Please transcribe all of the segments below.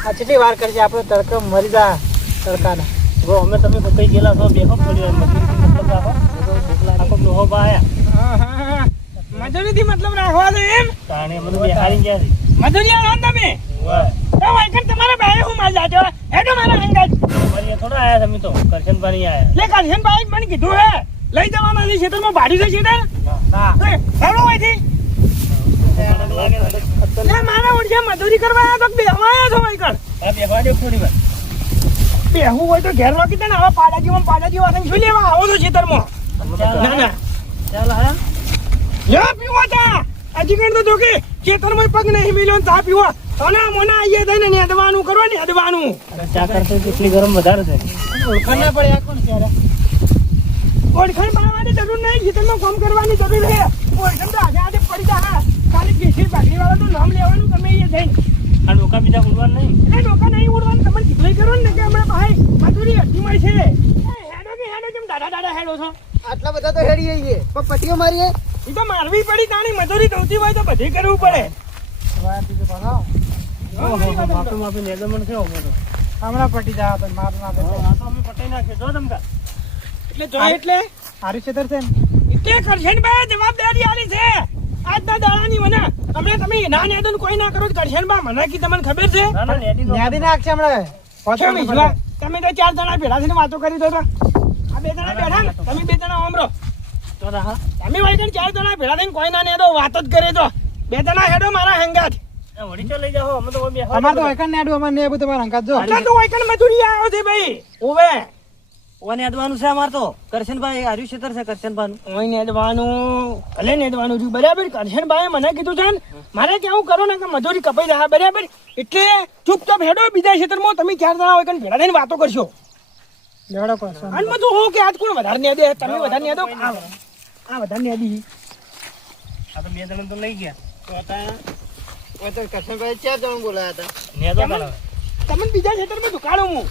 આ કેટલી વાર કરશે આપણો તડકો મરી જા તડકાના. જો અમે તમે કઈ ગયેલા છો બેહો થોડી વાર મજૂરી મતલબ રાખો આખો લોહો બાયા મજૂરીથી મતલબ રાખવા દે એમ તાણે મને બેહારી ગયા છે મજૂરી આવો ને તમે તો વાયકન તમારા ભાઈ હું માલ જાજો હેડો મારા હંગાત અમારી થોડા આયા તમે તો કરશનભાઈ આયા લે કરશનભાઈ મને કીધું હે લઈ જવાના છે ખેતરમાં ભાડી છે ખેતર ના હેડો વાયથી લે મારા ઓળખ્યા મજૂરી કરવા આવ્યા તો બેહવા આવ્યા છો વાયકન બેહવા દો થોડી વાર બેહવું હોય તો ઘેર રોકી દે ને હવે પાડાજી વાસણ શું લેવા આવો છો ખેતરમાં ના ના ચાલ હા યા પીવા તા હજી કણ તો જોકે ખેતરમાં પગ નહીં મિલ્યો ચા પીવા સોના મોના આઈએ થઈને નેદવાનું કરો ને નેદવાનું ચા કરતો કેટલી ગરમ વધારે છે ઓળખાણ ના પડે આ કોણ છે ઓળખાણ બનાવવાની જરૂર નહીં ખેતરમાં કામ કરવાની જરૂર છે ઓળખાણ તો આજે પડી જા ખાલી કેસી બાકરી વાળા તો નામ લેવાનું તમે એ જઈને આ ડોકા બીજા ઉડવાનું નહીં એ ડોકા નહીં ઉડવાનું તમે કીધું કરો ને કે હમણાં ભાઈ મજૂરી અડધી મળે છે હેડો કેમ દાડા હેડો છો આટલા બધા તો હેડી જઈએ પણ પટ્ટીઓ મારીએ એ તો મારવી પડી તાણી મજૂરી થતી હોય તો બધી કરવું પડે માફી નેદમણ છે હમણાં પટી જા તો માર ના દે આ તો અમે પટાઈ નાખીએ જો તમકા એટલે હારી છેતર છે એટલે કરશન ભાઈ જવાબદારી આલી છે આજના દાડાની મને હમણે તમે ના નેદન કોઈ ના કરો કરશન બા મને કી તમને ખબર છે ના ના નેદી યાદી નાખ છે હમણાં કેમ ઈશ્વર તમે તો ચાર જણા ભેળા થઈને વાતો કરી દો તો આ બે જણા બેઠા ને તમે બે જણા આમરો તો હા તમે વાયકન ચાર જણા ભેળા થઈને કોઈ ના નેદો વાત જ કરે તો બે જણા હેડો મારા હંગાત વળી ચો લઈ જાઓ અમે તો બેહવા અમાર તો વાયકન નેડું અમાર ને બધું તમારા અંકાત જો એટલે તું વાયકન મજૂરી આવ્યો છે ભાઈ ઓવે ઓને યાદવાનું છે અમાર તો કરશનભાઈ આર્યુ ક્ષેત્ર છે કરશનભાઈ ઓય નેદવાનું ભલે નેદવાનું છું બરાબર કરશનભાઈએ મને કીધું છે ને મારે કેવું કરો ને કે મજૂરી કપાઈ રહ્યા બરાબર એટલે ચૂપચાપ હેડો બીજા ક્ષેત્રમાં તમે ચાર જણા હોય ભેળા થઈને વાતો કરશો લેવડો કરશો અને બધું હું કે આજ કોણ વધારે નેદે તમે વધારે નેદો આ વધારે નેદી આ તો બે જણ તો લઈ ગયા તો હતા ઓય તો કરશનભાઈ ચાર જણ બોલાયા હતા નેદો કાઢો તમને બીજા ક્ષેત્રમાં દુકાળું હું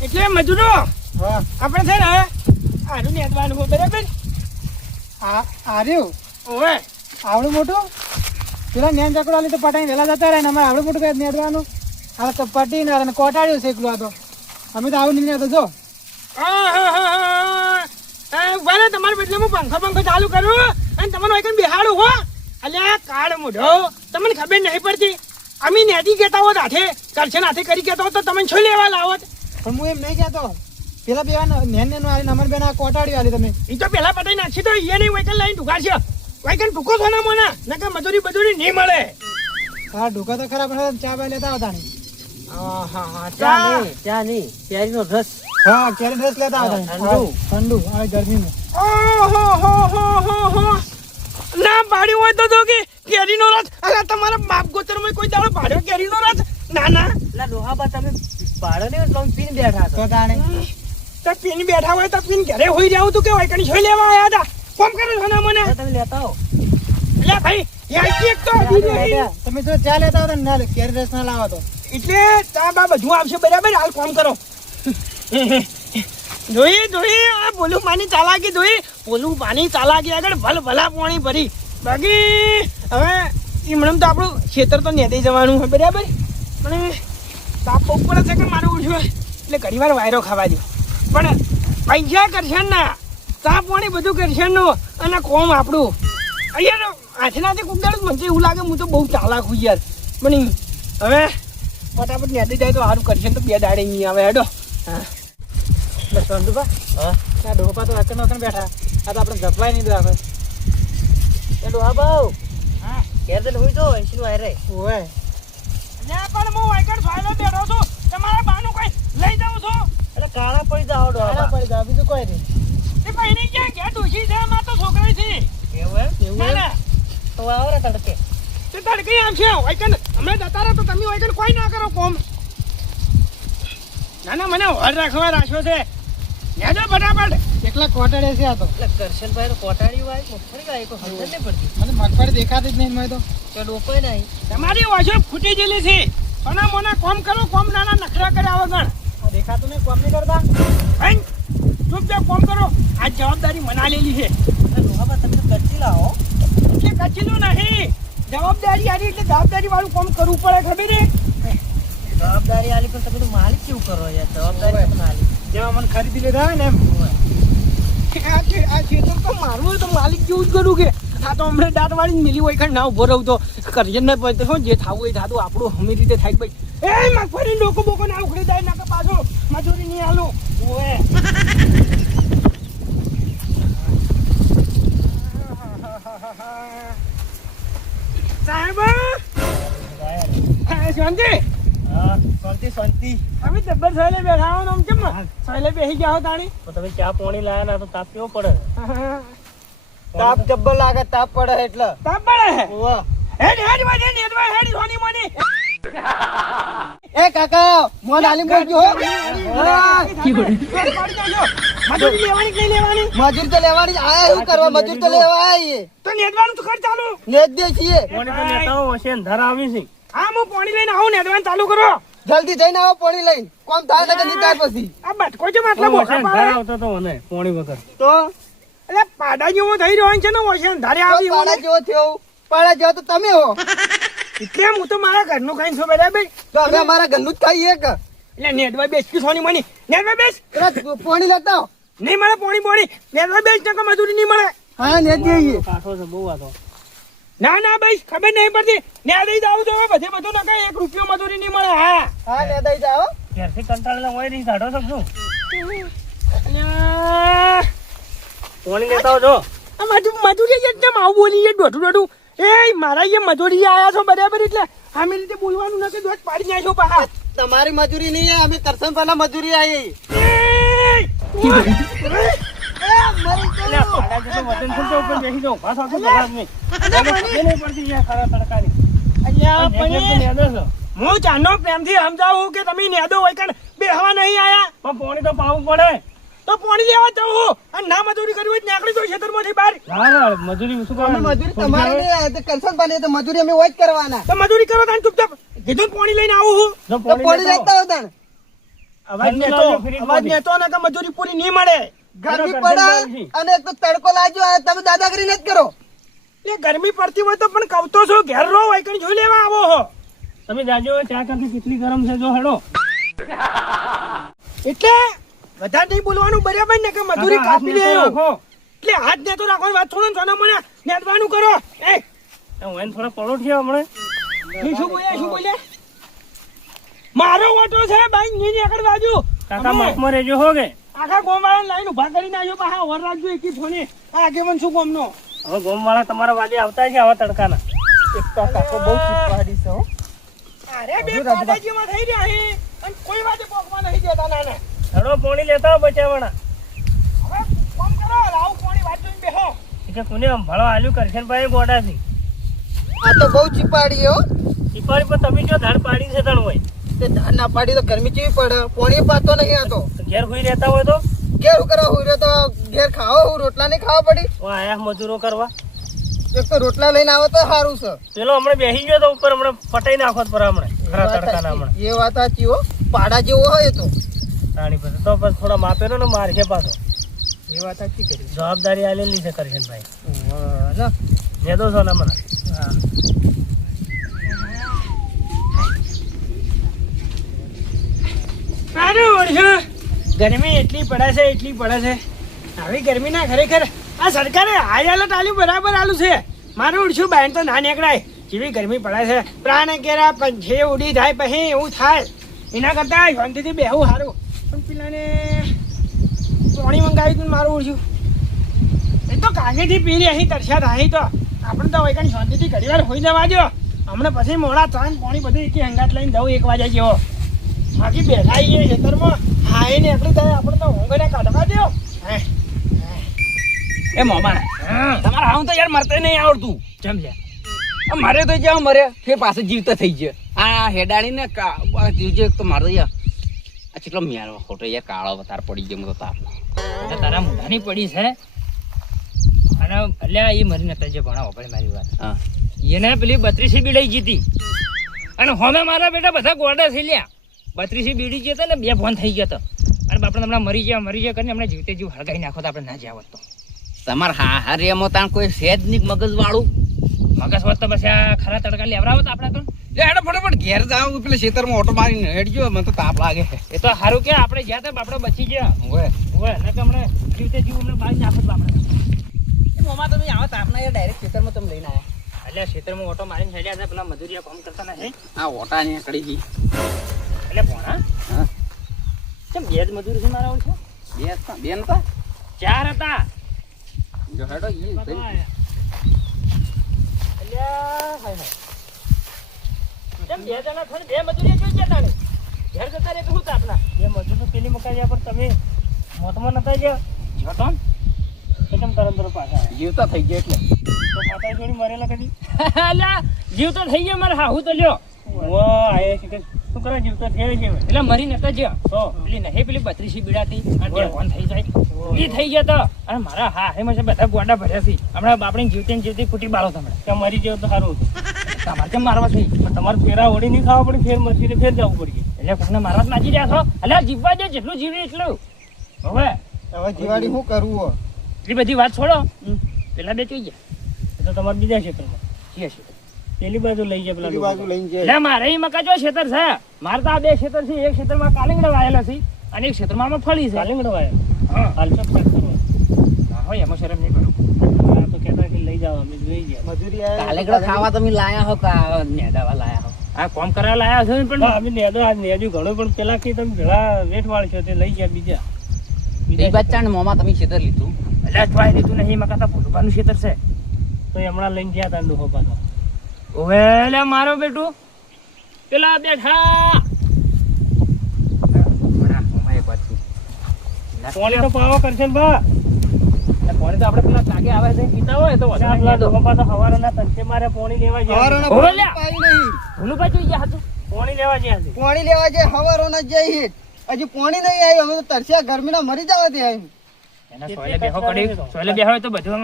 એટલે મજૂરો હા આપણે છે ને આનું નેદવાનું હોય બરાબર આર્યું ઓવે આવડું મોટું પેલા નેન ચકડો આલી તો પટાઈ વેલા જતા રહે ને અમારે આવડું મોટું કઈ નેડવાનું આ તો પટી ને કોટાડ્યું છે એકલું આ તો અમે તો આવું નહીં તો જો બરાબર તમારા બદલે હું પંખો ચાલુ કરું અને તમને એકદમ બિહાડું હો અલ્યા કાળ મોઢો તમને ખબર નહીં પડતી અમે નેદી કહેતા હોત હાથે કરશન હાથે કરી કહેતા હોત તો તમે શું લેવા લાવત પણ હું એમ નહીં કહેતો પેલા બેવા નેન નેનું આલી અમર બેન આ કોટાડ્યું આલી તમે એ તો પેલા પટાઈ નાખશે તો એ નહીં વાયકન લઈને ઢુકાડશે વાયકન ટૂંકો સોના મોના નકર મજૂરી નહીં મળે હા ઢોકા તો ખરાબ ચા બા લેતા આવતા નહીં ચા નહીં કેરીનો રસ હા કેરી ડ્રેસ લેતા આવતા ઠંડુ આ ગરમીનું ઓહો ના પાડ્યું હોય તો કે કેરીનો રસ અરે તમારા બાપ ગોતરમાં કોઈ દાડો પાડ્યો કેરીનો રસ ના એટલે ડોહાબા તમે ભાડો ને એટલે પીને બેઠા તો તાણે તો પીન બેઠા હોય તો પીન ઘરે હોઈ જાવ તું કે વાયકન છોઈ લેવા આયા હતા કોમ કરે સોના મને તમે લેતા આવો એટલે ભાઈ યાર એક તો તમે જો ચા લેતા આવતા ને ના કેરી ડ્રેસ ના લાવો તો એટલે તા બા બધું આવશે બરાબર હાલ કોમ કરો જોઈ આ બોલું માની ચાલાકી જોઈ બોલું પાણી ચાલાકી આગળ ભલા પાણી ભરી બાકી હવે એમણે તો આપણું ખેતર તો નેતી જવાનું હોય બરાબર પણ તાપ ઉપર છે કે મારું ઉઠ્યું એટલે ઘણી વાર વાયરો ખાવા દો પણ પૈસા કરશે ના ચા પાણી બધું કરશે નું અને કોમ આપણું અહીંયા હાથનાથી કુકદાડ મને એવું લાગે હું તો બહુ ચાલાક હું યાર પણ હવે ફટાફટ નેદી જાય તો સારું કરશે તો બે દાડે નહીં આવે હેડો હા બસ ચંદુભા હા આ ડોપા તો અકન બેઠા આ તો આપણે જપવાય નહીં દો આપણે ડોહાબા હા કેર દે હોય તો એસી નું આયરે ઓય ના પણ હું વાયકડ સોયલો બેઠો છું તમારા બાનું કોઈ લઈ જાઉં છું એટલે કાળા પડી જાવ આડા ડોહાબા પડી જાવ બીજું કોઈ નહીં એ ભાઈને ક્યાં ઘેર ડોશી છે માં તો છોકરી છે એવું એમ ના ના તો આવરે તડકે તે તડકી આમ છે વાયકડ હમણાં જતા રહો તો તમે વાયકડ કોઈ ના કરો કોમ ના મને હોર રાખવા રાખ્યો છે નેજો ફટાફટ એકલા કોટાડે છે આ તો એટલે કરશનભાઈ નો કોટાડી વાય મગફળી વાય કોઈ સમજ નહીં પડતી મને મગફળી દેખાતી જ નહીં મેં તો તો ડોકોય નહીં તમારી ઓછો ફૂટી ગયેલી છે સોના મોના કોમ કરો કોમ નાના નખરા કર્યા વગર આ દેખાતું નહીં કોમ નહીં કરતા ભાઈ ચૂપચાપ કોમ કરો આ જવાબદારી મના લેલી છે ડોહાબા તમે તો કરતી લાવો કે કચીલું નહીં જવાબદારી આની એટલે જવાબદારી વાળું કામ કરવું પડે ખબર છે જવાબદારી આલી પણ તમે તો માલિક કેવું કરો યાર જવાબદારી તમે આલી જેમાં મને ખરીદી લીધા હોય ને એમ આ ખેતર તો મારવું હોય તો માલિક જેવું જ કરું કે આ તો હમણાં દાંત વાળી મિલી હોય ખંડ ના ઉભો રહું તો કરીએ ને પછી શું જે થવું હોય થતું આપણું હમી રીતે થાય ભાઈ એ મગફળી ડોકો બોકો ના ઉખડી જાય ના પાછો મજૂરી નહીં આલું ઓએ સાહેબ શાંતિ હા શાંતિ અમે જબ્બર સહેલે બેઠા હો આમ કેમ સહેલે બેસી ગયા હો તાણી તો તમે ચા પાણી લાયા ના તો તાપ કેવો પડે તાપ જબ્બર લાગે તાપ પડે એટલે તાપ પડે હે ઓવા હેડ વાજે નેદવા હેડ સોની મોની એ કાકા મોન આલી બોલજો હો મજૂરી લેવાની કે નહીં લેવાની મજૂર તો લેવાની આયા શું કરવા મજૂર તો લેવા આયા તો નેદવાનું તો ખર્ચ ચાલુ નેજ દે છીએ પાણી તો લેતા હો હશે અંધાર આવી છે હા હું પાણી લઈને આવું નેદવાનું ચાલુ કરો જલ્દી જઈને આવો પાણી લઈને કોમ થાય ને નહીં થાય પછી આ બટકો છે માટલા હશે મોટા અંધાર પાડે આવતો તો મને પાણી વગર તો એટલે પાડા જેવો થઈ રહ્યો છે ને ઓછે ધારે આવી પાડા જેવો થયો પાડા જેવો તો તમે હો એટલે હું તો મારા ઘરનું ખાઈને છો બરાબર તો હવે અમારા ઘરનું જ ખાઈએ કે એટલે નેદવા બેસ કે સોની મની નેદવા બેસ પેલા પાણી લેતા આવો. નહીં મળે પોણી નેદવા બેસ ને મજૂરી નહીં મળે હા નેજ દઈએ કાઠો છે બહુ આ તો ના ભાઈ ખબર નહીં પડતી ન્યા દઈ જાવ તો બધે બધું ના કઈ 1 રૂપિયો મજૂરી નહીં મળે હા હા ને દઈ જાઓ ઘેરથી કંટાળેલા હોય નહીં કાઢો છો શું અલ્યા, પાણી લેતા આવજો આ મજૂરી એકદમ આવું બોલી દોઢું એ મારા એ મજૂરી આયા છો બરાબર એટલે આમી રીતે બોલવાનું નથી દોઢ પાડી નાખ્યો પા તમારી મજૂરી નહીં અમે કરશન પહેલા મજૂરી આવી એટલે આ પાડા જેટલો વજન છે તો ઉપર બેસી જાઓ પાછો આખો બગાડ નહીં મને ખબર નહીં પડતી યાર ખરા તડકાની અલ્યા નેદો પણ તો નેદો છો. હું ચાનો પ્રેમથી સમજાવું કે તમે નેદો હોય કે બેહવા નહીં આયા પણ પાણી તો પાવું પડે તો પાણી લેવા જવું અને ના મજૂરી કરવી હોય તો નીકળી જાવ ખેતરમાંથી બહાર ના મજૂરી શું અમે કરવાનું? મજૂરી તમારી નહીં કરશન બને તો મજૂરી અમે હોય જ કરવાના તો મજૂરી કરો તાન ચૂપચાપ કીધું પાણી લઈને આવું હું જો તો પાણી લેતા હો તણ અવાજ નેતો ને કે મજૂરી પૂરી નહીં મળે ગરમી પડે અને એક તો તડકો લાગ્યો અને તમે દાદાગીરી નથી કરો એ ગરમી પડતી હોય તો પણ કહું તો છો ઘેર રહો હોય કઈ જોઈ લેવા આવો હો તમે જાજો ચા કરતી કેટલી ગરમ છે જો હેડો એટલે વધારે નહીં બોલવાનું બરાબર ને કે મજૂરી કાપી લે એટલે હાથ નેતો રાખવાની વાત છોડો ને સોના મને નેદવાનું કરો એ હું એને થોડા પળો થયા હમણાં શું બોલ્યા મારો ઓટો છે બાઈક ની આગળ બાજુ કાકા માફમાં રહેજો હો કે આખા ગોમવાળા લાઈન ઉભા કરીને આવ્યો પાછા ઓર રાખજો એકી થોને આ આગેવન શું ગોમનો હવે ગોમવાળા તમારા વાજે આવતા છે આવા તડકાના એક તો કાકો બહુ ચીપવાડી છે હો અરે બે પાડાજીમાં થઈ રહ્યા છે અને કોઈ વાતે પોકવા નહીં દેતા નાના હેડો પાણી લેતા આવો બચાવવાના હવે કોમ કરો લાવ પાણી વાત જોઈને બેહો કે કોને અંભાળો આલ્યું કરશનભાઈ ગોડાથી આ તો બહુ ચીપાડી હો ચીપાડી પર તમે જો ધાડ પાડી છે તણ હોય તે ધાન ના પાડી તો ગરમી કેવી પડે પાણી પાતો નહીં આ તો ઘેર હોઈ રહેતા હોય તો ઘેર હું કરવા હોય તો ઘેર ખાવો હું રોટલા નહીં ખાવા પડી આયા મજૂરો કરવા એક તો રોટલા લઈને આવો તો સારું છે પેલો હમણાં બેસી ગયો તો ઉપર હમણાં પટાઈ નાખો પર હમણાં ખરા તડકાના હમણાં એ વાત સાચી હો પાડા જેવો હોય એ તો રાણી પાસે તો પછી થોડા માપેલો ને માર છે પાછો એ વાત સાચી કરી જવાબદારી આલેલી છે કરશનભાઈ ના નેદો છો ને મને હા સારું છે ગરમી એટલી પડે છે આવી ગરમી ના ખરેખર આ સરકારે હાઈ હાલત આલ્યું બરાબર આલું છે મારું ઉડશું બહેન તો ના નીકળાય જેવી ગરમી પડે છે પ્રાણ કેરા પંખે ઉડી થાય પછી એવું થાય એના કરતા શાંતિથી બેહવું સારું પણ પેલાને પાણી મંગાવ્યું હતું મારું ઉડશું એ તો કાગેથી પીરી અહીં તરસ્યા અહીં તો આપણે તો હોય શાંતિથી ઘડી વાર હોઈ જવા દો હમણાં પછી મોડા ત્રણ પાણી બધું એકી હંગાત લઈને જવું 1 વાગ્યા જેવો બાકી બેઠા આવીએ ખેતરમાં હાઈ ને એટલું થાય આપણે તો ઊંઘને કાઢવા દો એ મામા તમારે હાવ તો યાર મરતે નહીં આવડતું જેમ છે મારે તો જ્યાં મરે ફેર પાસે જીવતા થઈ ગયા આ હેડાણી ને જીવજે તો મારે યાર આ કેટલો મિયાનો ખોટો યાર કાળો તાર પડી ગયો તો તાર તારા મોઢાની પડી છે અને અલ્યા એ મરી નતા જે ભણાવો ભાઈ મારી વાત હા એને પેલી 32 બીડી જીતી અને હોમે મારા બેટા બધા ગોડા થઈ લ્યા 32 બીડી જીતે ને 2 ફોન થઈ ગયા તો અને બાપડે હમણાં મરી ગયા કરીને હમણાં જીવતે જીવ હળગાઈ નાખો તો આપણે ના જાવત તો તમારે હા હારે એમાં તાણ કોઈ સેજ નહીં મગજ વાળું મગજ હોત તો પછી આ ખરા તડકા લેવડાવો તો આપણા તો લે હેડો ફટાફટ ઘેર જાવ પેલા ખેતરમાં ઓટો મારીને હેડજો મને તો તાપ લાગે એ તો સારું કે આપણે ગયા તા આપણે બચી ગયા ઓય ઓવે ને કે હમણે જીવતે જીવ અમને બાળી નાખત આપણે મોમાં તમે આવા તાપના યાર ડાયરેક્ટ ખેતરમાં તમે લઈને આયા એટલે ક્ષેત્રમાં ઓટો મારીને હેડ્યા હતા પેલા મજૂરિયા કામ કરતા નથી આ ઓટા ને કડી ગઈ એટલે ભોણા હા કેમ બે જ મજૂર છે મારા ઓછા બે નતા 4 હતા જો હેડો ઈ કેમ બે જણા થોડી બે મજૂરિયા જોઈ ગયા તાણે ઘેર જતા રે શું તાપના બે મજૂર તો પેલી મકાઈ પર તમે મોતમાં નતા ગયા જતો ને કેમ તરત પાછા જીવતા થઈ ગયા એટલે તો માતા જોડી મરેલા કદી અલ્યા જીવ તો થઈ ગયો મારે હાહુ તો લ્યો વાહ આયે છે કે શું કરે જીવ તો થઈ ગયો એટલે મરી નતા જ્યો તો પેલી નહીં પેલી 32 બીડાતી અને બે ફોન થઈ જાય ઈ થઈ ગયા તો અને મારા હા હે મને બધા ગોડા ભર્યા છે હમણાં બાપડી જીવતી ફૂટી બાળો તમે કે મરી જેવું તો સારું હતું તમારે કેમ મારવા થઈ તમારે ફેરા ઓડી નહીં ખાવા પડે ફેર મરસી ફેર જવું પડે એટલે કોકને મારવા નાચી રહ્યા છો એટલે જીવવા દે જેટલું જીવે એટલું હવે જીવાડી શું કરવું એટલી બધી વાત છોડો પેલા બે જોઈ ગયા તો તમારે બીજા ક્ષેત્રમાં છે પેલી બાજુ લઈ જાય પેલા બાજુ લઈ જાય એટલે મારે ઈ મકા જો ક્ષેત્ર છે મારે તો આ બે ક્ષેત્ર છે એક ક્ષેત્રમાં કાલિંગડા વાયેલા છે અને એક ક્ષેત્રમાં મગફળી છે કાલિંગડા વાયેલા હા હાલચો પાક કરવા હા હોય એમાં શરમ નહીં કરું હા તો કહેતા કે લઈ જાવ અમે લઈ ગયા મજૂરી કાલેકડા ખાવા તમે લાયા હો કા નેડાવા લાયા હો આ કોમ કરવા લાયા છો પણ અમે નેદો આજ નેજુ ઘણું પણ પેલા કે તમે ભેળા વેઠ વાળ છો તે લઈ ગયા બીજા એ બચ્ચા ને મોમાં તમે ખેતર લીધું એટલે ટ્રાય લીધું નહીં મકા તો ભૂલવાનું ક્ષેત્ર છે તો હમણાં લઈને ગયા તા ડોહો પાછો ઓવે લે મારો બેટું પેલા બેઠા પોણી તો પાવો કરશે ને બા કોને તો આપણે પેલા તાગે આવે છે પીતા હોય તો વધારે આપણા ડોહો પાછો હવારના તંચે મારે પોણી લેવા ગયા ઓવે લે ભૂલું પાછું ગયા હતું પોણી લેવા ગયા છે પાણી લેવા જાય હવારોના જઈ હજી પાણી નહીં આવ્યું અમે તો તરસ્યા ગરમીના મરી જવા દે આવ્યું એના સોયલે બેહો કડી સોયલે બેહો તો બધું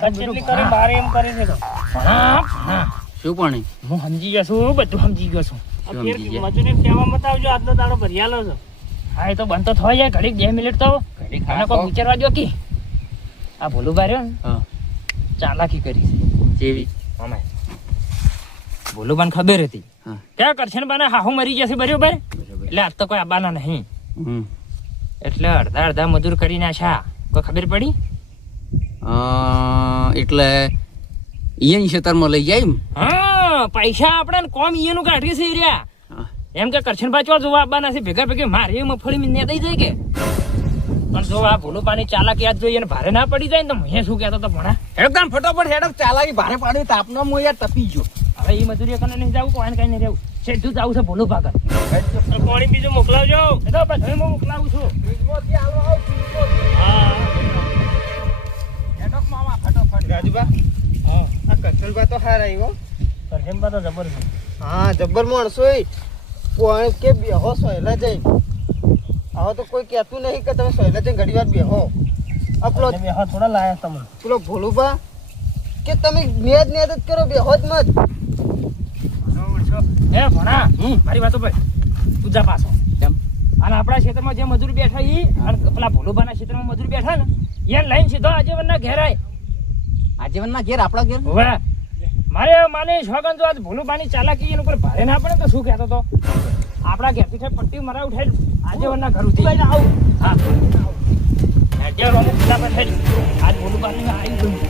જેટલી કરી મારે એમ કરી છે તો શું પાણી હું સમજી ગયો છું બધું સમજી ગયો છું મજૂરી કહેવા મત આવજો આજનો દાડો ભરિયાલો છે હા એ તો બંધ તો થઈ જાય ઘડીક 2 મિનિટ તો ઘડીક ખાને કોઈ વિચારવા દો કે આ ભોલું બાર્યો ને હા ચાલાકી કરી છે જેવી અમે ભોલું બાને ખબર હતી હા ક્યાં કરશે ને બાને હાહુ મરી જશે બરોબર એટલે આજ તો કોઈ આબાના નહીં એટલે અડધા અડધા મજૂર કરીને આશા કોઈ ખબર પડી એટલે ઈયન ખેતરમાં લઈ જાય હા પૈસા આપણે કોમ ઈયનું કાઢી છે રહ્યા એમ કે કરશન ભાઈ ચો જોવા આવવાના છે ભેગા ભેગી મારી મગફળી ને દઈ જાય કે પણ જો આ ભૂલું પાણી ચાલાક યાદ જોઈએ ને ભારે ના પડી જાય ને તો મેં શું કહેતો તો ભણા એકદમ ફટાફટ હેડક ચાલાકી ભારે પાડી તાપનો મો યાર તપી ગયો હવે એ મજૂરી કને નહીં જાવું કોઈ કઈ નહીં રહેવું સીધું જવું છે ભૂલું ભાગર પાણી બીજું મોકલાવજો એ તો બધું હું મોકલાવું છું રાજુબા હા આ કચલબા તો હાર આવ્યો કરશન બા તો જબરજસ્ત હા જબ્બર માણસો કોઈ કે બેહો સોયલા જઈ આવો તો કોઈ કહેતું નહીં કે તમે સોયલા જઈને ઘડી વાર બેહો આપણો તમે હા થોડા લાયા તમને પેલો ભોલુબા કે તમે નેદ જ કરો બેહો જ મત એ ભણા મારી વાતો ભાઈ તું જા પાછો કેમ અને આપણા ક્ષેત્રમાં જે મજૂર બેઠા ઈ અને પેલા ભોલુબાના ક્ષેત્રમાં મજૂર બેઠા ને એ લાઈન સીધો આજીવનના ઘેરાય આજીવનના ઘેર આપણા ઘેર હવે મારે માને છોગન જો આજ ભોલુબાની ચાલાકી એનું પર ભારે ના પડે તો શું કહેતો તો આપણા ઘેરથી છે પટ્ટી મરા ઉઠાઈ આજીવનના ઘર ઉઠી હા જે રોમો પેલા પર થઈ આજ ભોલુબાની આવી ગયું